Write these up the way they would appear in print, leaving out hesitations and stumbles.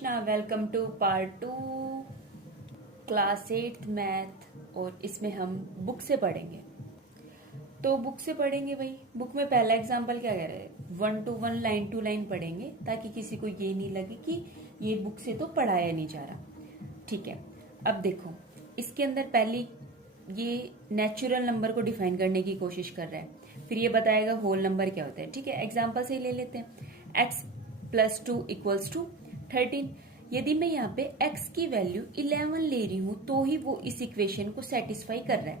Krishna. Welcome to part 2 class 8th math. और इसमें हम बुक से पढ़ेंगे। तो बुक से पढ़ेंगे भाई। बुक में पहला एग्जांपल क्या कह रहे हैं, 1 to 1 लाइन टू लाइन पढ़ेंगे ताकि किसी को ये नहीं लगे कि ये बुक से तो पढ़ाया नहीं जा रहा। ठीक है, अब देखो इसके अंदर पहली ये नेचुरल नंबर को डिफाइन करने की कोशिश कर रहा है, फिर ये बताएगा होल नंबर क्या होता है। ठीक है, एग्जाम्पल से ही ले लेते हैं। x + 2 = 13। यदि मैं यहाँ पे x की वैल्यू 11 ले रही हूँ तो ही वो इस इक्वेशन को सेटिस्फाई कर रहा है।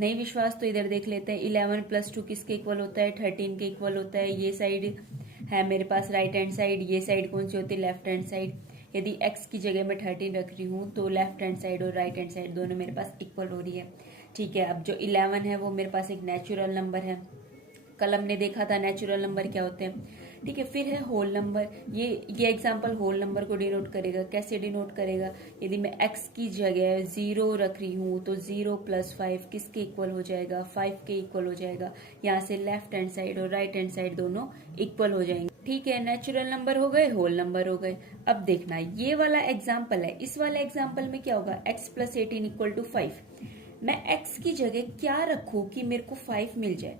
नहीं विश्वास तो इधर देख लेते हैं। 11 + 2 किसके इक्वल होता है, 13 के इक्वल होता है। ये साइड है मेरे पास राइट हैंड साइड, ये साइड कौन सी होती है, लेफ्ट हैंड साइड। यदि x की जगह मैं 13 रख रही हूँ तो लेफ्ट हैंड साइड और राइट हैंड साइड दोनों मेरे पास इक्वल हो रही है। ठीक है, अब जो 11 है वो मेरे पास एक नेचुरल नंबर है। कल हमने देखा था नेचुरल नंबर क्या होते हैं। ठीक है, फिर है होल नंबर। ये एग्जांपल होल नंबर को डिनोट करेगा। कैसे डिनोट करेगा, यदि मैं x की जगह 0 रख रही हूँ तो 0 + 5 किसके इक्वल हो जाएगा, 5 के इक्वल हो जाएगा। यहाँ से लेफ्ट हैंड साइड और राइट हैंड साइड दोनों इक्वल हो जाएंगे। ठीक है, नेचुरल नंबर हो गए, होल नंबर हो गए। अब देखना ये वाला एग्जाम्पल है, इस वाले एग्जाम्पल में क्या होगा, x + 18 = 5। मैं x की जगह क्या रखूं कि मेरे को 5 मिल जाए।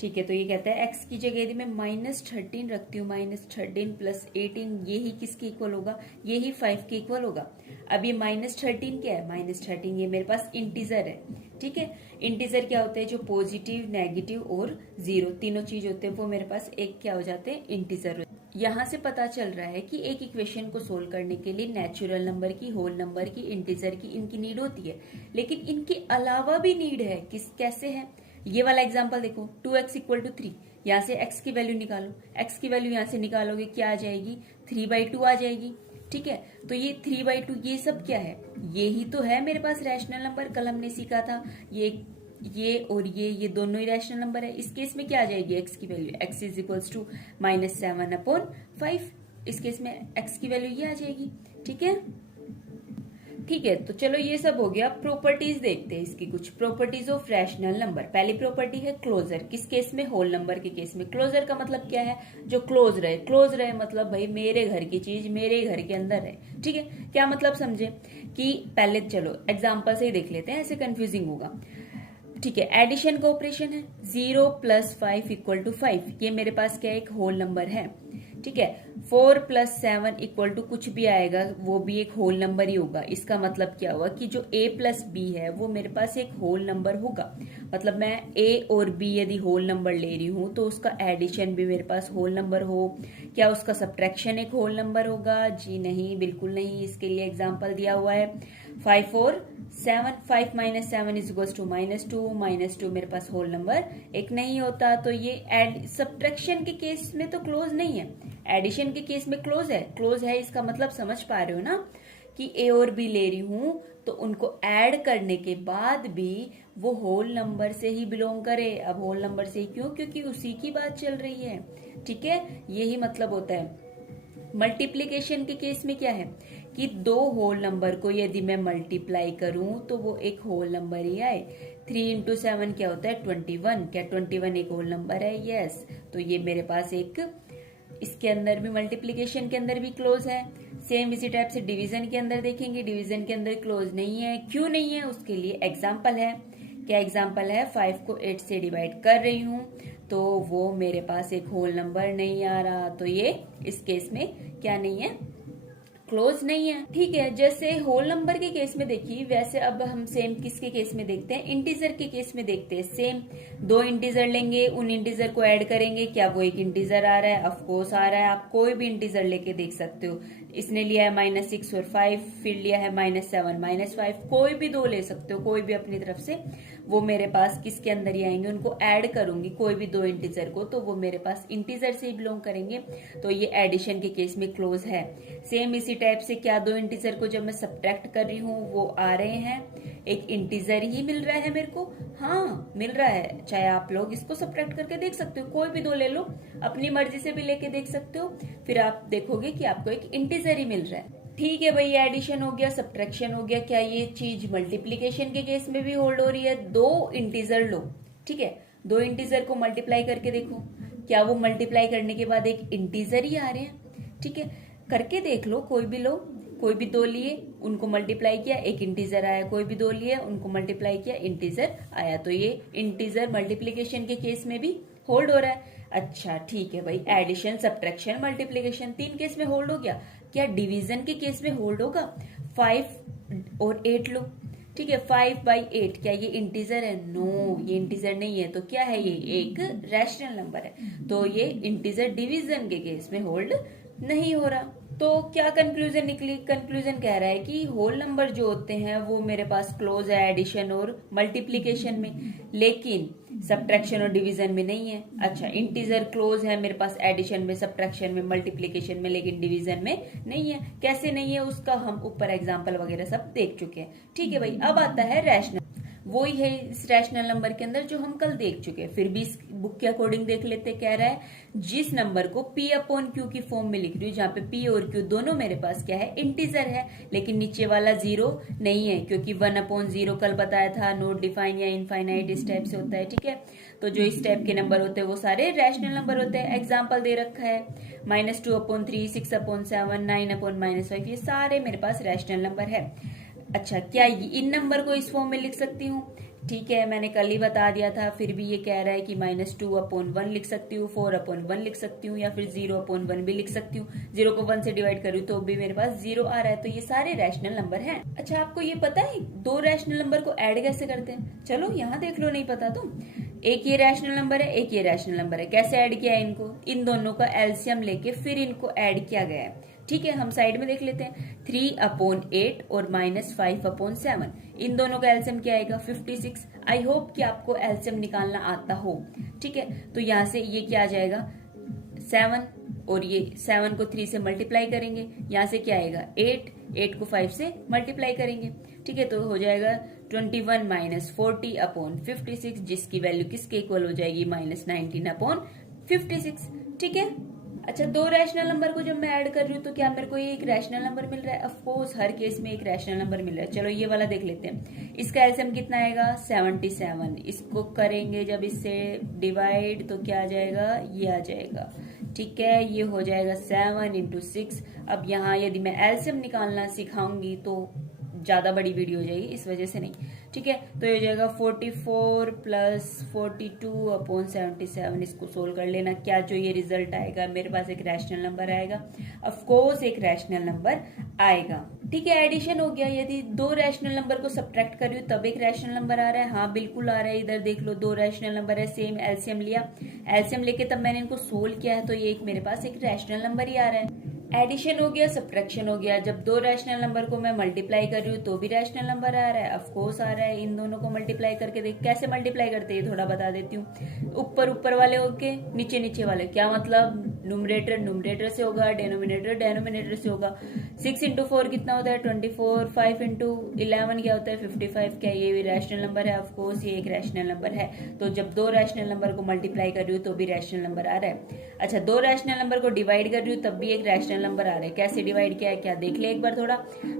ठीक है, तो ये कहता है x की जगह यदि मैं -13 रखती हूँ, -13 + 18 यही किसके इक्वल होगा, यही 5 के इक्वल होगा। अब ये -13 क्या है, -13 ये मेरे पास इंटीजर है। ठीक है, इंटीजर क्या होते हैं, जो पॉजिटिव, नेगेटिव और जीरो तीनों चीज होते हैं वो मेरे पास एक क्या हो जाते हैं, इंटीजर। यहाँ से पता चल रहा है कि एक इक्वेशन को सोल्व करने के लिए नेचुरल नंबर की, होल नंबर की, इंटीजर की, इनकी नीड होती है। लेकिन इनके अलावा भी नीड है। कैसे है, ये वाला एग्जांपल देखो, 2x = 3। यहाँ से x की वैल्यू निकालो, x की वैल्यू यहाँ से निकालोगे क्या आ जाएगी, 3/2 आ जाएगी। ठीक है, तो ये 3/2 ये सब क्या है, ये ही तो है मेरे पास रैशनल नंबर। कल हमने सीखा था ये और ये दोनों ही रैशनल नंबर है। इस केस में क्या आ जाएगी x की वैल्यू, x = -7/5। इस केस में x की वैल्यू ये आ जाएगी। ठीक है, ठीक है, तो चलो ये सब हो गया। प्रॉपर्टीज देखते हैं इसकी, कुछ प्रॉपर्टीज ऑफ रैशनल नंबर। पहली प्रॉपर्टी है क्लोजर। किस केस में, होल नंबर के केस में। क्लोजर का मतलब क्या है, जो क्लोज रहे। क्लोज रहे मतलब भाई मेरे घर की चीज मेरे घर के अंदर है। ठीक है, क्या मतलब समझे कि पहले चलो एग्जाम्पल से ही देख लेते हैं, ऐसे कंफ्यूजिंग होगा। ठीक है, एडिशन का ऑपरेशन है, 0 + 5 = 5। ये मेरे पास क्या एक होल नंबर है। ठीक है, 4 + 7 = कुछ भी आएगा वो भी एक होल नंबर ही होगा। इसका मतलब क्या हुआ कि जो a + b है वो मेरे पास एक होल नंबर होगा। मतलब मैं a और b यदि होल नंबर ले रही हूं तो उसका एडिशन भी मेरे पास होल नंबर हो। क्या उसका सब्ट्रैक्शन एक होल नंबर होगा, जी नहीं, बिल्कुल नहीं। इसके लिए एग्जाम्पल दिया हुआ है 5 और 7। 5 - 7 = -2 -2 मेरे पास होल नंबर एक नहीं होता। तो ये सब्ट्रैक्शन के केस में तो क्लोज नहीं है, एडिशन के केस में क्लोज है। क्लोज है इसका मतलब समझ पा रहे हो ना, कि a और b ले रही हूं तो उनको ऐड करने के बाद भी वो होल नंबर से ही बिलोंग करे। अब होल नंबर से ही क्यों, क्योंकि उसी की बात चल रही है। ठीक है, यही मतलब होता है। मल्टीप्लीकेशन के केस में क्या है कि दो होल नंबर को यदि मैं मल्टीप्लाई करूं तो वो एक होल नंबर ही आए। 3 × 7 क्या होता है, 21। क्या 21 एक होल नंबर है, यस। तो ये मेरे पास एक, इसके अंदर भी मल्टीप्लीकेशन के अंदर भी क्लोज है। सेम इसी टाइप से डिवीजन के अंदर देखेंगे, डिवीजन के अंदर क्लोज नहीं है। क्यों नहीं है, उसके लिए एग्जाम्पल है। क्या एग्जाम्पल है, 5 को 8 से डिवाइड कर रही हूं तो वो मेरे पास एक होल नंबर नहीं आ रहा। तो ये इस केस में क्या नहीं है, क्लोज नहीं है। ठीक है, जैसे होल नंबर के केस में देखिए, वैसे अब हम सेम किसके केस में देखते हैं, इंटीजर के केस में देखते हैं। सेम दो इंटीजर लेंगे, उन इंटीजर को ऐड करेंगे, क्या वो एक इंटीजर आ रहा है, ऑफ कोर्स आ रहा है। आप कोई भी इंटीजर लेके देख सकते हो। इसने लिया है -6 और 5, फिर लिया है -7 -5, कोई भी दो ले सकते हो, कोई भी अपनी तरफ से। वो मेरे पास किसके अंदर ही आएंगे, उनको ऐड करूंगी कोई भी दो इंटीजर को तो वो मेरे पास इंटीजर से ही बिलोंग करेंगे। तो ये एडिशन के केस में क्लोज है। सेम इसी टाइप से क्या दो इंटीजर को जब मैं सब्ट्रैक्ट कर रही हूँ वो आ रहे हैं, एक इंटीजर ही मिल रहा है मेरे को, हाँ मिल रहा है। चाहे आप लोग इसको सब्ट्रैक्ट करके देख सकते हो, कोई भी दो ले लो, अपनी मर्जी से भी लेके देख सकते हो, फिर आप देखोगे कि आपको एक इंटीजर ही मिल रहा है। ठीक है भाई, एडिशन हो गया, सब्ट्रैक्शन हो गया। क्या ये चीज मल्टीप्लीकेशन के केस में भी होल्ड हो रही है, दो इंटीजर लो। ठीक है, दो इंटीजर को मल्टीप्लाई करके देखो, क्या वो मल्टीप्लाई करने के बाद एक इंटीजर ही आ रहे हैं। ठीक है, करके देख लो, कोई भी दो लिए उनको मल्टीप्लाई किया, एक इंटीजर आया, कोई भी दो लिए उनको मल्टीप्लाई किया, इंटीजर आया। तो ये इंटीजर मल्टीप्लीकेशन के केस में भी होल्ड हो रहा है। अच्छा ठीक है भाई, एडिशन, सब्ट्रैक्शन, मल्टीप्लीकेशन 3 केस में होल्ड हो गया। क्या डिवीजन के केस में होल्ड होगा? 5 और 8 लो, ठीक है, 5/8 क्या ये इंटीजर है? नो, ये इंटीजर नहीं है। तो क्या है? ये एक रैशनल नंबर है। तो ये इंटीजर डिवीजन के केस में होल्ड नहीं हो रहा। तो क्या कंक्लूजन निकली? कंक्लूजन कह रहा है कि होल नंबर जो होते हैं वो मेरे पास क्लोज है एडिशन और मल्टीप्लीकेशन में, लेकिन सब्ट्रैक्शन और डिवीजन में नहीं है। अच्छा, इंटीजर क्लोज है मेरे पास एडिशन में, सब्ट्रैक्शन में, मल्टीप्लीकेशन में, लेकिन डिवीजन में नहीं है। कैसे नहीं है उसका हम ऊपर एग्जाम्पल वगैरह सब देख चुके हैं। ठीक है भाई, अब आता है रैशनल। वही है इस रैशनल नंबर के अंदर जो हम कल देख चुके हैं, फिर भी इस बुक के अकॉर्डिंग देख लेते। कह रहा है जिस नंबर को P/Q की फॉर्म में लिख रही हूँ, जहाँ पे P और Q दोनों मेरे पास क्या है? इंटीजर है, लेकिन नीचे वाला 0 नहीं है, क्योंकि 1/0 कल बताया था, नॉट डिफाइन या इनफाइनाइट इस टाइप से होता है। ठीक है, तो जो इस टाइप के नंबर होते हैं वो सारे रैशनल नंबर होते हैं। एग्जाम्पल दे रखा है -2/3, 6/7, 9/-5, ये सारे मेरे पास रैशनल नंबर है। अच्छा, क्या इन नंबर को इस फॉर्म में लिख सकती हूँ? ठीक है, मैंने कल ही बता दिया था। फिर भी ये कह रहा है कि -2/1 लिख सकती हूँ, 4/1 लिख सकती हूँ, या फिर 0/1 भी लिख सकती हूँ। 0 को 1 से डिवाइड करूँ तो भी मेरे पास 0 आ रहा है। तो ये सारे रैशनल नंबर हैं। अच्छा, आपको ये पता है 2 रैशनल नंबर को ऐड कैसे करते हैं? चलो यहाँ देख लो, नहीं पता तो। एक ये रैशनल नंबर है, एक ये रैशनल नंबर है। कैसे ऐड किया है इनको? इन दोनों का एलसीएम लेके फिर इनको ऐड किया गया है। ठीक है, हम साइड में देख लेते हैं। 3/8 और -5/7, इन दोनों का एलसीएम क्या आएगा? 56। आई होप कि आपको एलसीएम निकालना आता हो। ठीक है, तो यहाँ से ये क्या आ जाएगा? 7, और ये 7 को 3 से मल्टीप्लाई करेंगे, यहाँ से क्या आएगा? 8 को 5 से मल्टीप्लाई करेंगे। ठीक है, तो हो जाएगा 21 - 40/56, जिसकी वैल्यू किसके इक्वल हो जाएगी? -19/56। ठीक है। अच्छा, 2 रैशनल नंबर को जब मैं ऐड कर रही हूँ तो क्या मेरे को ये एक रैशनल नंबर मिल रहा है? ऑफ कोर्स, हर केस में एक रैशनल नंबर मिल रहा है। चलो ये वाला देख लेते हैं। इसका एलसीएम कितना आएगा? 77। इसको करेंगे जब इससे डिवाइड तो क्या आ जाएगा? ये आ जाएगा। ठीक है, ये हो जाएगा 7 × 6। अब यहाँ यदि मैं एलसीएम निकालना सिखाऊंगी तो ज्यादा बड़ी वीडियो हो जाएगी, इस वजह से नहीं। ठीक है, तो ये हो जाएगा 44 + 42/77। इसको सोल्व कर लेना। क्या जो ये रिजल्ट आएगा, मेरे पास एक रैशनल नंबर आएगा। ऑफ कोर्स एक रैशनल नंबर आएगा। ठीक है, एडिशन हो गया। यदि 2 रैशनल नंबर को सब्ट्रैक्ट कर रही हूँ तब एक रैशनल नंबर आ रहा है। हाँ बिल्कुल आ रहा है, इधर देख लो, 2 रैशनल नंबर है, सेम एलसीएम लिया। एलसीएम लेके तब मैंने इनको सोल्व किया है, तो ये एक मेरे पास एक रैशनल नंबर ही आ रहा है। एडिशन हो गया, सब्ट्रैक्शन हो गया। जब 2 रैशनल नंबर को मैं मल्टीप्लाई कर रही हूँ तो भी रैशनल नंबर आ रहा है। ऑफ कोर्स आ रहा है। इन दोनों को मल्टीप्लाई करके देख, कैसे मल्टीप्लाई करते हैं थोड़ा बता देती हूँ। ऊपर वाले होके नीचे वाले, क्या मतलब? न्यूमरेटर से होगा, डेनोमिनेटर से होगा। 6 × 4 कितना होता है? 24। 5 × 11 क्या होता है? 55। क्या ये भी रैशनल नंबर है? ऑफ कोर्स ये एक रैशनल नंबर है। तो जब 2 रैशनल नंबर को मल्टीप्लाई कर रही हूँ तो भी रैशनल नंबर आ रहा है। अच्छा, 2 रैशनल नंबर को डिवाइड कर रही हूँ तब भी एक रैशनल नंबर आ रहा है। कैसे डिवाइड किया है क्या देख ले एक बार थोड़ा।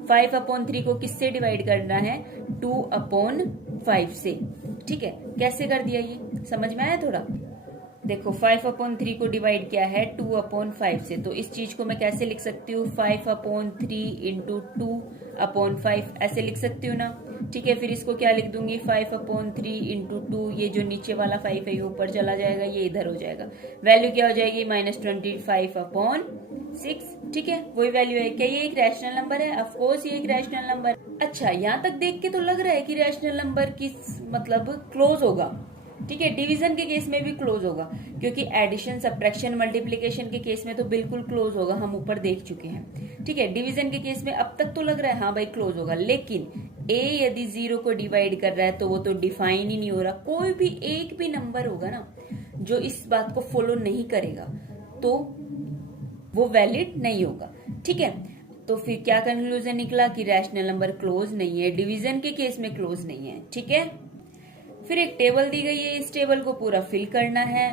5/3 को किससे डिवाइड करना है? 2/5 से। ठीक है, कैसे कर दिया ये समझ में आया थोड़ा? देखो, 5/3 को डिवाइड किया है 2/5 से, तो इस चीज को मैं कैसे लिख सकती हूँ? 5/3 × 2/5 ऐसे लिख सकती हूँ ना। ठीक है, फिर इसको क्या लिख दूंगी? 5/3 × 2, ये जो नीचे वाला 5 है ये ऊपर चला जाएगा, ये इधर हो जाएगा। वैल्यू क्या हो जाएगी? -25/6। ठीक है, वही वैल्यू है। क्या ये एक रैशनल नंबर है? ऑफ कोर्स ये एक रैशनल नंबर। अच्छा, यहाँ तक देख के तो लग रहा है कि रैशनल नंबर किस मतलब क्लोज होगा। ठीक है, डिवीजन के केस में भी क्लोज होगा, क्योंकि एडिशन, सब्ट्रैक्शन, मल्टीप्लिकेशन के केस में तो बिल्कुल क्लोज होगा, हम ऊपर देख चुके हैं। ठीक है, डिवीजन के केस में अब तक तो लग रहा है हाँ भाई क्लोज होगा, लेकिन ए यदि 0 को डिवाइड कर रहा है तो वो तो डिफाइन ही नहीं हो रहा। कोई भी एक भी नंबर होगा ना जो इस बात को फॉलो नहीं करेगा तो वो वैलिड नहीं होगा। ठीक है, तो फिर क्या कंक्लूजन निकला कि रैशनल नंबर क्लोज नहीं है, डिवीजन के केस में क्लोज नहीं है। ठीक है, फिर एक टेबल दी गई है, इस टेबल को पूरा फिल करना है।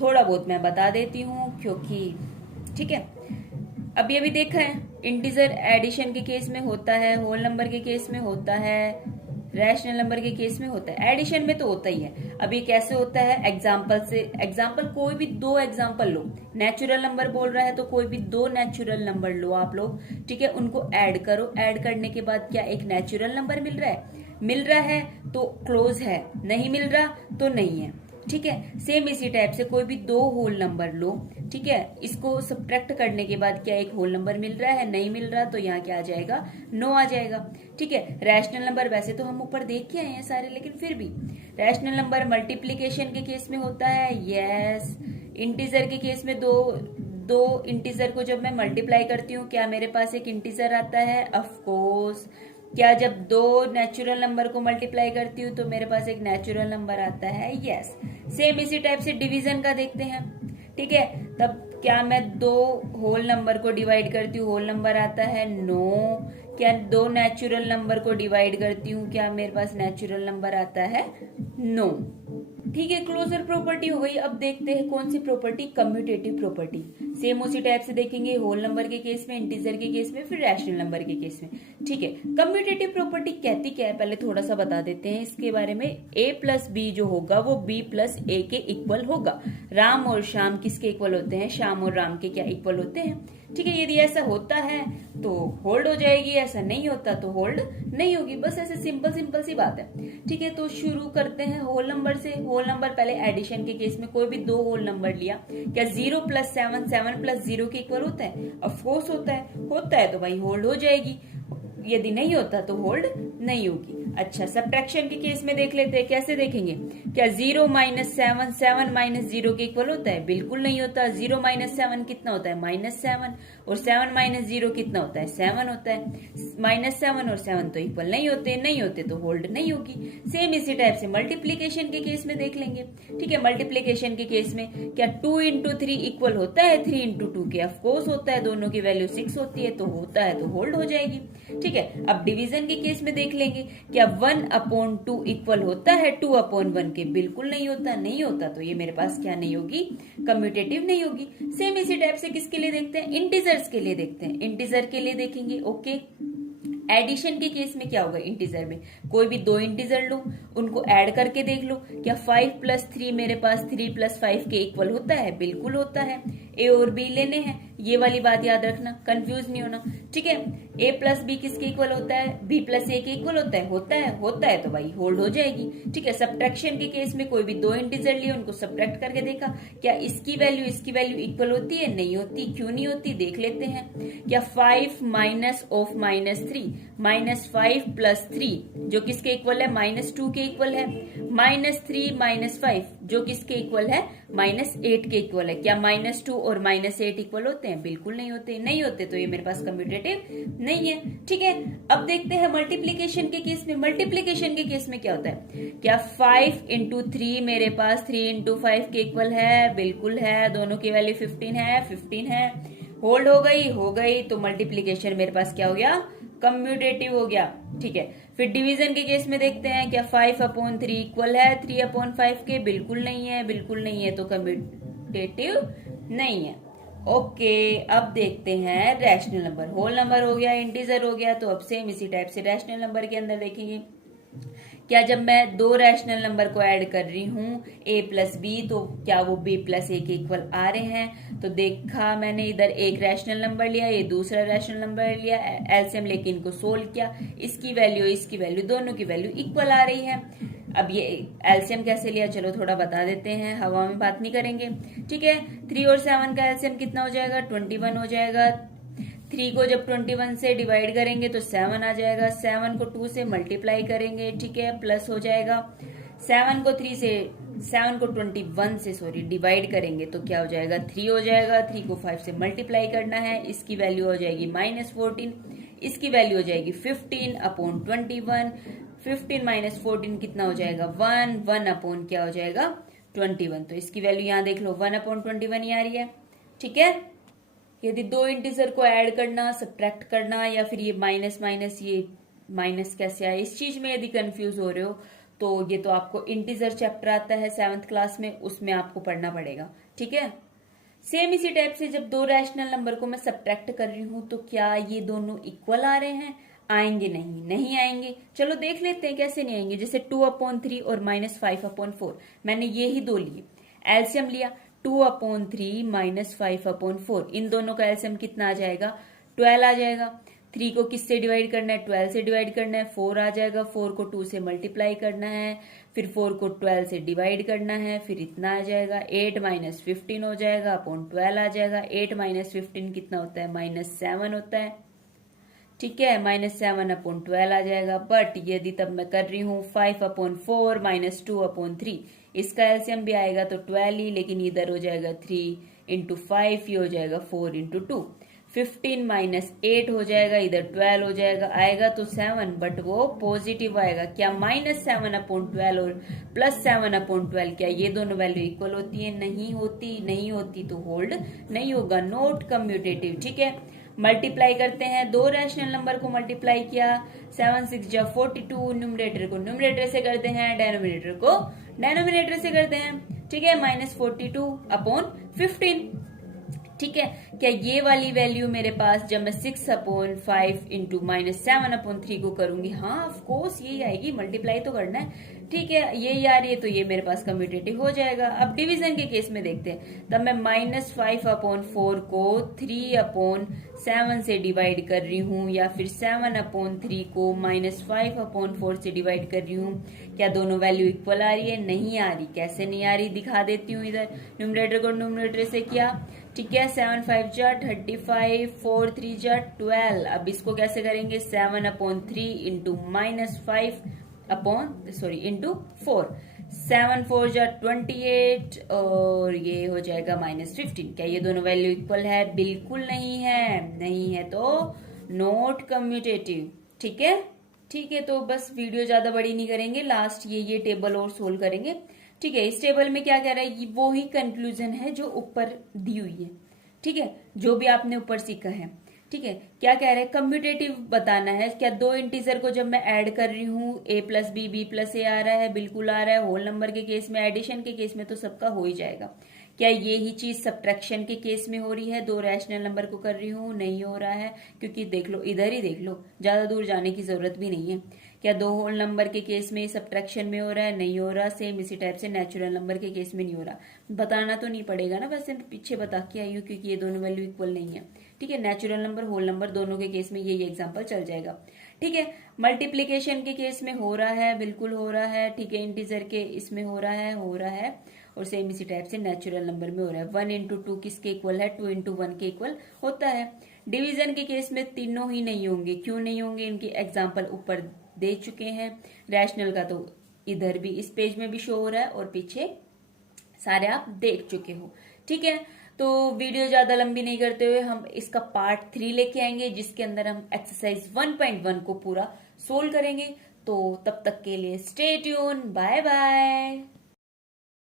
थोड़ा बहुत मैं बता देती हूँ क्योंकि ठीक है, अभी देखा है इंटीजर एडिशन के केस में होता है, होल नंबर के केस में होता है, रैशनल नंबर के केस में होता है, एडिशन में तो होता ही है। अब ये कैसे होता है, एग्जाम्पल से, एग्जाम्पल कोई भी दो एग्जाम्पल लो, नेचुरल नंबर बोल रहा है तो कोई भी दो नेचुरल नंबर लो आप लोग, ठीक है, उनको ऐड करो, ऐड करने के बाद क्या एक नेचुरल नंबर मिल रहा है, मिल रहा है तो क्लोज है, नहीं मिल रहा तो नहीं है, ठीक है। सेम इसी टाइप से कोई भी दो होल नंबर लो, ठीक है, इसको सब्ट्रैक्ट करने के बाद क्या एक होल नंबर मिल रहा है, नहीं मिल रहा तो यहाँ क्या आ जाएगा, नो आ जाएगा, ठीक है। रैशनल नंबर वैसे तो हम ऊपर देख के आए हैं सारे, लेकिन फिर भी रैशनल नंबर मल्टीप्लीकेशन के केस में होता है, यस। इंटीजर के केस में दो इंटीजर को जब मैं मल्टीप्लाई करती हूँ क्या मेरे पास एक इंटीजर आता है, ऑफ कोर्स। क्या जब दो नेचुरल नंबर को मल्टीप्लाई करती हूँ तो मेरे पास एक नेचुरल नंबर आता है, यस। सेम इसी टाइप से डिवीजन का देखते हैं, ठीक है, तब क्या मैं दो होल नंबर को डिवाइड करती हूँ, होल नंबर आता है, नो। क्या दो नेचुरल नंबर को डिवाइड करती हूँ, क्या मेरे पास नेचुरल नंबर आता है, नो, ठीक है। क्लोजर प्रॉपर्टी हो गई। अब देखते हैं कौन सी प्रॉपर्टी, कम्यूटेटिव प्रॉपर्टी। सेम उसी टाइप से देखेंगे होल नंबर के केस में, इंटीजर के केस में, फिर रैशनल नंबर के केस में, ठीक है। कम्यूटेटिव प्रॉपर्टी कहती क्या है पहले थोड़ा सा बता देते हैं इसके बारे में। a प्लस बी जो होगा वो b प्लस a के इक्वल होगा। राम और श्याम किसके इक्वल होते हैं, श्याम और राम के क्या इक्वल होते हैं, ठीक है। यदि ऐसा होता है तो होल्ड हो जाएगी, ऐसा नहीं होता तो होल्ड नहीं होगी, बस ऐसे सिंपल सिंपल सी बात है, ठीक है। तो शुरू करते हैं होल नंबर से। होल नंबर पहले एडिशन के केस में कोई भी दो होल नंबर लिया, क्या 0 प्लस 7 7 प्लस 0 के इक्वल होता है, ऑफ कोर्स होता है, होता है तो भाई होल्ड हो जाएगी, यदि नहीं होता तो होल्ड नहीं होगी। अच्छा, सब्ट्रैक्शन के केस में देख लेते हैं, कैसे देखेंगे, क्या 0 माइनस 7 7 माइनस 0 के इक्वल होता है, बिल्कुल नहीं होता। 0 माइनस 7 कितना होता है, -7, और 7 माइनस 0 कितना होता है, 7 होता है। -7 और 7 तो इक्वल नहीं होते, नहीं होते तो होल्ड नहीं होगी। सेम इसी टाइप से मल्टीप्लीकेशन के केस में देख लेंगे, ठीक है। मल्टीप्लीकेशन के केस में क्या 2 इंटू 3 इक्वल होता है 3 इंटू 2 के, ऑफकोर्स होता है, दोनों की वैल्यू 6 होती है, तो होता है तो होल्ड हो जाएगी, ठीक है। अब डिवीजन के केस में देख लेंगे, क्या 1/2 इक्वल होता है 2/1 के, बिल्कुल नहीं होता, नहीं होता तो ये मेरे पास क्या नहीं होगी, कम्यूटेटिव नहीं होगी। सेम इसी टाइप से किसके लिए देखते हैं, इंटीजर्स के लिए देखते हैं। इंटीजर के लिए देखेंगे, ओके। एडिशन के केस में क्या होगा, इंटीजर में कोई भी दो इंटीजर लो, उनको ऐड करके देख लो, क्या 5 प्लस 3 मेरे पास 3 प्लस 5 के इक्वल होता है, बिल्कुल होता है। ए और बी लेने हैं, ये वाली बात याद रखना, कंफ्यूज नहीं होना, ठीक है। ए प्लस बी किसके इक्वल होता है, बी प्लस ए के इक्वल होता है, होता है तो भाई होल्ड हो जाएगी, ठीक है। सब्ट्रैक्शन के केस में कोई भी दो इंटीजर लिए, उनको सब्ट्रैक्ट करके देखा, क्या इसकी वैल्यू इक्वल होती है, नहीं होती, क्यों नहीं होती देख लेते हैं। क्या 5 माइनस ऑफ -3 -5 प्लस 3 जो किसके इक्वल है, -2 के इक्वल है। -3 -5 जो किसके इक्वल है, -8 के इक्वल है। क्या -2 और -8 इक्वल होते हैं, बिल्कुल नहीं होते, नहीं होते तो ये मेरे पास कम्यूटेटिव नहीं है, ठीक है। अब देखते हैं मल्टीप्लीकेशन के केस में। मल्टीप्लीकेशन के केस में क्या होता है, क्या 5 इंटू 3 मेरे पास 3 इंटू 5 के इक्वल है, बिल्कुल है, दोनों की वैल्यू 15 है, होल्ड हो गई तो मल्टीप्लीकेशन मेरे पास क्या हो गया, कम्यूटेटिव हो गया, ठीक है। फिर डिवीजन के केस में देखते हैं, क्या 5/3 इक्वल है 3/5 के, बिल्कुल नहीं है तो कम्यूटेटिव नहीं है, ओके। अब देखते हैं रैशनल नंबर। होल नंबर हो गया, इंटीजर हो गया, तो अब सेम इसी टाइप से रैशनल नंबर के अंदर देखेंगे, क्या जब मैं दो रैशनल नंबर को ऐड कर रही हूँ a प्लस बी, तो क्या वो b प्लस a के इक्वल आ रहे हैं, तो देखा मैंने इधर एक रैशनल नंबर लिया, ये दूसरा रैशनल नंबर लिया, एलसीएम लेके इनको सोल्व किया, इसकी वैल्यू दोनों की वैल्यू इक्वल आ रही है। अब ये एलसीएम कैसे लिया, चलो थोड़ा बता देते हैं, हवा में बात नहीं करेंगे, ठीक है। 3 और 7 का एलसीएम कितना हो जाएगा, 21 हो जाएगा। 3 को जब 21 से डिवाइड करेंगे तो 7 आ जाएगा, 7 को 2 से मल्टीप्लाई करेंगे, ठीक है, प्लस हो जाएगा। 7 को 21 से डिवाइड करेंगे तो क्या हो जाएगा, 3 हो जाएगा। 3 को 5 से मल्टीप्लाई करना है, इसकी वैल्यू हो जाएगी -14, इसकी वैल्यू हो जाएगी 15/21। 15 - 14 कितना हो जाएगा, 1 अपॉन क्या हो जाएगा, 21। तो इसकी वैल्यू यहाँ देख लो 1/21 ही आ रही है, ठीक है। यदि दो इंटीजर को ऐड करना, सब्ट्रैक्ट करना, या फिर ये माइनस माइनस, ये माइनस कैसे आया, इस चीज में यदि कंफ्यूज हो रहे हो तो ये तो आपको इंटीजर चैप्टर आता है 7th क्लास में, उसमें आपको पढ़ना पड़ेगा, ठीक है। सेम इसी टाइप से जब दो रैशनल नंबर को मैं सब्ट्रैक्ट कर रही हूं तो क्या ये दोनों इक्वल आ रहे हैं, आएंगे नहीं आएंगे। चलो देख लेते हैं कैसे नहीं आएंगे। जैसे 2/3 और -5/4 मैंने ये ही दो लिए, एलसीएम लिया 2/3 -5/4, इन दोनों का एलसीएम कितना आ जाएगा 12 आ जाएगा। 3 को किससे डिवाइड करना है 12 से डिवाइड करना है, 4 आ जाएगा। 4 को 2 से मल्टीप्लाई करना है, फिर 4 को 12 से डिवाइड करना है, फिर इतना आ जाएगा 8 - 15 हो जाएगा अपॉन 12 आ जाएगा। 8 - 15 कितना होता है -7 होता है, ठीक है, -7/12 आ जाएगा। बट यदि तब मैं कर रही हूँ 5/4 -2/3, इसका एलसीएम भी आएगा तो 12 ही, लेकिन इधर हो जाएगा 3 × 5, ये हो जाएगा 4 × 2। 15 - 8 हो जाएगा, इधर 12 हो जाएगा, आएगा तो 7, बट वो पॉजिटिव आएगा। क्या -7/12 और +7/12 क्या ये दोनों वैल्यू इक्वल होती है? नहीं होती तो होल्ड नहीं होगा, नॉट कम्यूटेटिव। ठीक है, मल्टीप्लाई करते हैं, दो रैशनल नंबर को मल्टीप्लाई किया, 7 6 जा 42, न्यूमरेटर को न्यूमरेटर से करते हैं, डेनोमिनेटर को डेनोमिनेटर से करते हैं। ठीक है, -42/15। ठीक है, क्या ये वाली वैल्यू मेरे पास जब मैं 6/5 × -7/3 को करूंगी, हाँ ऑफ कोर्स यही आएगी, मल्टीप्लाई तो करना है। ठीक है, यही आ रही है तो ये मेरे पास कम्यूटेटिव हो जाएगा। अब डिवीजन के केस में देखते हैं, तब मैं -5/4 को 3/7 से डिवाइड कर रही हूँ, या फिर 7/3 को -5/4 से डिवाइड कर रही हूँ। क्या दोनों वैल्यू इक्वल आ रही है? नहीं आ रही। कैसे नहीं आ रही दिखा देती हूँ। इधर न्यूमरेटर को न्यूमरेटर से किया, ठीक है, 7 5 जा 35, 4 3 जा 12। अब इसको कैसे करेंगे, 7/3 इंटू 4, 7 4 जा 28 और ये हो जाएगा -15। क्या ये दोनों वैल्यू इक्वल है? बिल्कुल नहीं है, नहीं है तो नॉट कम्यूटेटिव। ठीक है, ठीक है, तो बस वीडियो ज्यादा बड़ी नहीं करेंगे, लास्ट ये टेबल और सोल्व करेंगे। ठीक है, इस टेबल में क्या कह रहा है, वो ही कंक्लूजन है जो ऊपर दी हुई है। ठीक है, जो भी आपने ऊपर सीखा है। ठीक है, क्या कह रहा है, कम्यूटेटिव बताना है। क्या दो इंटीजर को जब मैं ऐड कर रही हूँ, a + b b + a आ रहा है, बिल्कुल आ रहा है। होल नंबर के केस में, एडिशन के केस में तो सबका हो ही जाएगा। क्या ये ही चीज सब्ट्रैक्शन के केस में हो रही है, दो रैशनल नंबर को कर रही हूँ? नहीं हो रहा है, क्योंकि देख लो, इधर ही देख लो, ज्यादा दूर जाने की जरूरत भी नहीं है। क्या दो होल नंबर के केस में सब्ट्रैक्शन में हो रहा है? नहीं हो रहा। सेम इसी टाइप से नेचुरल नंबर के केस में नहीं हो रहा। बताना तो नहीं पड़ेगा ना, वैसे पीछे बता के आई हूँ, क्योंकि ये दोनों वैल्यू इक्वल नहीं है। ठीक है, नेचुरल नंबर होल नंबर दोनों के केस में यही एग्जांपल चल जाएगा। ठीक है, मल्टीप्लीकेशन के केस में हो रहा है, बिल्कुल हो रहा है। ठीक है, इंटीजर के इसमें हो रहा है, और सेम इसी टाइप से नेचुरल नंबर में हो रहा है। 1 × 2 किसके इक्वल है? 2 × 1 के इक्वल होता है। डिवीजन के केस में तीनों ही नहीं होंगे। क्यों नहीं होंगे? इनके एग्जाम्पल ऊपर दे चुके हैं। रैशनल का तो इधर भी इस पेज में भी शो हो रहा है, और पीछे सारे आप देख चुके हो। ठीक है, तो वीडियो ज्यादा लंबी नहीं करते हुए हम इसका पार्ट 3 लेके आएंगे, जिसके अंदर हम एक्सरसाइज 1.1 को पूरा सोल्व करेंगे। तो तब तक के लिए स्टे ट्यून, बाय बाय।